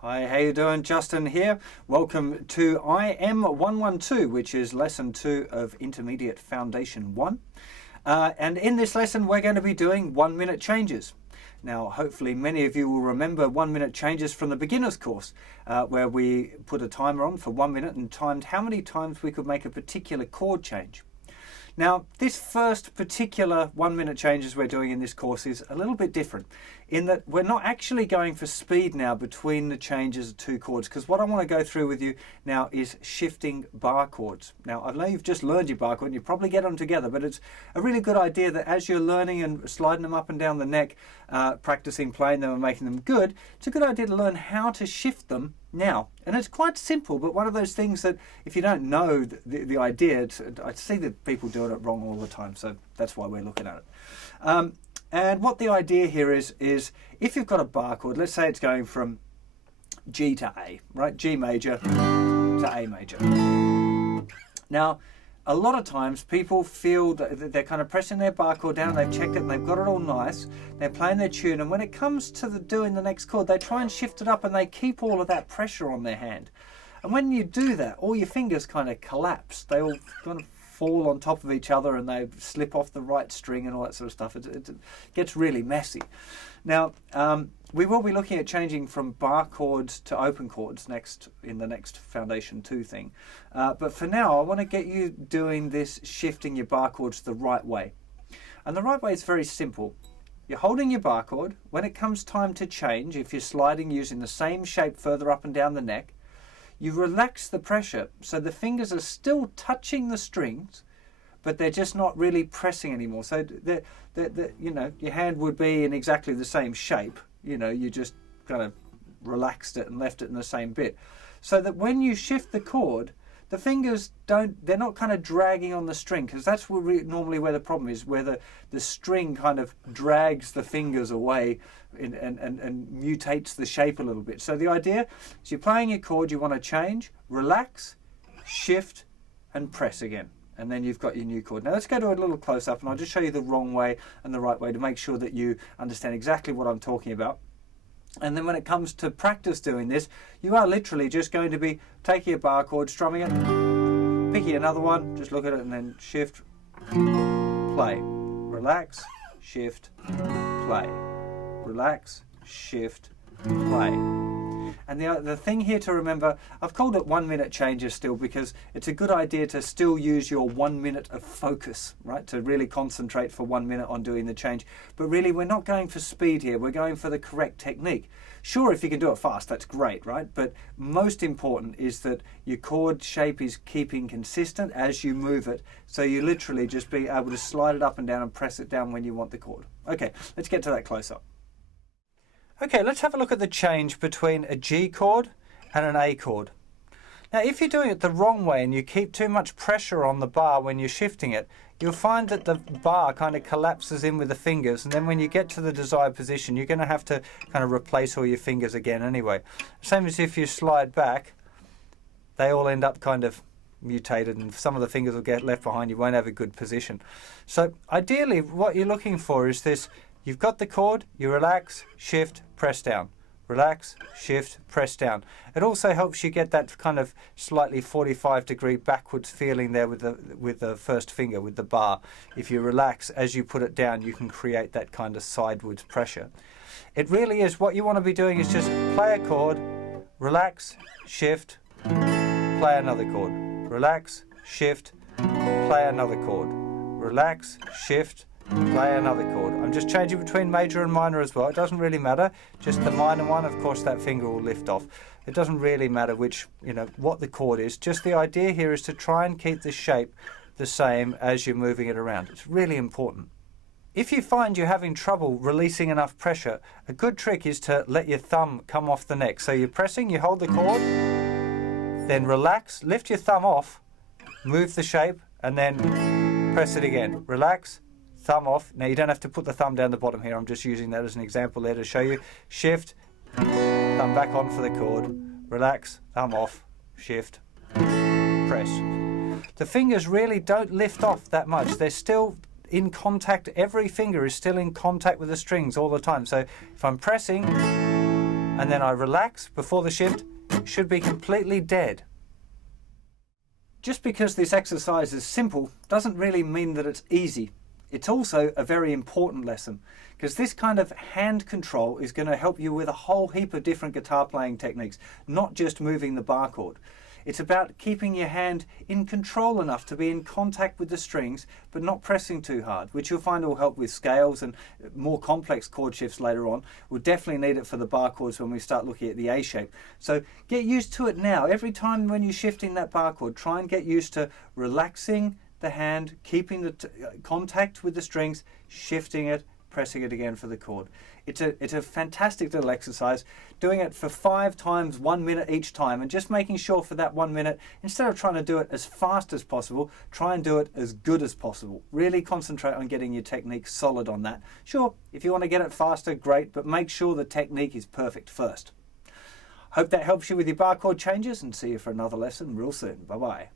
Hi, how you doing? Justin here. Welcome to IM-112, which is lesson 2 of Intermediate Foundation 1. And in this lesson, we're going to be doing 1-minute changes. Now, hopefully many of you will remember 1-minute changes from the beginner's course, where we put a timer on for 1 minute and timed how many times we could make a particular chord change. Now, this first particular 1-minute changes we're doing in this course is a little bit different in that we're not actually going for speed now between the changes of 2 chords, because what I want to go through with you now is shifting bar chords. Now, I know you've just learned your bar chord and you probably get them together, but it's a really good idea that as you're learning and sliding them up and down the neck, practicing playing them and making them good, it's a good idea to learn how to shift them now. And it's quite simple, but one of those things that if you don't know the idea, I see that people doing it wrong all the time, so that's why we're looking at it. And what the idea here is if you've got a bar chord, let's say it's going from G to A, right? G major to A major. Now, a lot of times people feel that they're kind of pressing their bar chord down, they've checked it and they've got it all nice, they're playing their tune, and when it comes to doing the next chord, they try and shift it up and they keep all of that pressure on their hand. And when you do that, all your fingers kind of collapse. They all kind of fall on top of each other and they slip off the right string and all that sort of stuff. It gets really messy. Now, we will be looking at changing from bar chords to open chords next in the next Foundation 2 thing. But for now, I want to get you doing this shifting your bar chords the right way. And the right way is very simple. You're holding your bar chord. When it comes time to change, if you're sliding using the same shape further up and down the neck, you relax the pressure so the fingers are still touching the strings, but they're just not really pressing anymore. So you know, your hand would be in exactly the same shape. You know, you just kind of relaxed it and left it in the same bit. So that when you shift the chord, the fingers they're not kind of dragging on the string, because that's normally where the problem is, where the string kind of drags the fingers away and mutates the shape a little bit. So the idea is you're playing your chord, you want to change, relax, shift, and press again. And then you've got your new chord. Now let's go to a little close up and I'll just show you the wrong way and the right way to make sure that you understand exactly what I'm talking about. And then when it comes to practice doing this, you are literally just going to be taking a bar chord, strumming it, picking another one, just look at it and then shift, play, relax, shift, play, relax, shift, play. And the thing here to remember, I've called it 1-minute changes still because it's a good idea to still use your 1 minute of focus, right? To really concentrate for 1 minute on doing the change. But really, we're not going for speed here. We're going for the correct technique. Sure, if you can do it fast, that's great, right? But most important is that your chord shape is keeping consistent as you move it. So you literally just be able to slide it up and down and press it down when you want the chord. Okay, let's get to that close up. Okay, let's have a look at the change between a G chord and an A chord. Now, if you're doing it the wrong way and you keep too much pressure on the bar when you're shifting it, you'll find that the bar kind of collapses in with the fingers, and then when you get to the desired position, you're going to have to kind of replace all your fingers again anyway. Same as if you slide back, they all end up kind of mutated and some of the fingers will get left behind. You won't have a good position. So ideally, what you're looking for is this. You've got the chord, you relax, shift, press down. Relax, shift, press down. It also helps you get that kind of slightly 45-degree backwards feeling there with the first finger, with the bar. If you relax as you put it down, you can create that kind of sidewards pressure. It really is, what you want to be doing is just play a chord, relax, shift, play another chord. Relax, shift, play another chord. Relax, shift, play another chord. I'm just changing between major and minor as well. It doesn't really matter. Just the minor one, of course, that finger will lift off. It doesn't really matter which, what the chord is. Just the idea here is to try and keep the shape the same as you're moving it around. It's really important. If you find you're having trouble releasing enough pressure, a good trick is to let your thumb come off the neck. So you're pressing, you hold the chord, then relax, lift your thumb off, move the shape, and then press it again. Relax, thumb off. Now you don't have to put the thumb down the bottom here. I'm just using that as an example there to show you. Shift, thumb back on for the chord. Relax, thumb off, shift, press. The fingers really don't lift off that much. They're still in contact. Every finger is still in contact with the strings all the time. So if I'm pressing and then I relax before the shift, it should be completely dead. Just because this exercise is simple doesn't really mean that it's easy. It's also a very important lesson, because this kind of hand control is going to help you with a whole heap of different guitar playing techniques, not just moving the bar chord. It's about keeping your hand in control enough to be in contact with the strings, but not pressing too hard, which you'll find will help with scales and more complex chord shifts later on. We'll definitely need it for the bar chords when we start looking at the A shape. So get used to it now. Every time when you're shifting that bar chord, try and get used to relaxing the hand, keeping the contact with the strings, shifting it, pressing it again for the chord. It's a fantastic little exercise, doing it for 5 times 1 minute each time, and just making sure for that 1 minute, instead of trying to do it as fast as possible, try and do it as good as possible. Really concentrate on getting your technique solid on that. Sure, if you want to get it faster, great, but make sure the technique is perfect first. Hope that helps you with your bar chord changes, and see you for another lesson real soon. Bye-bye.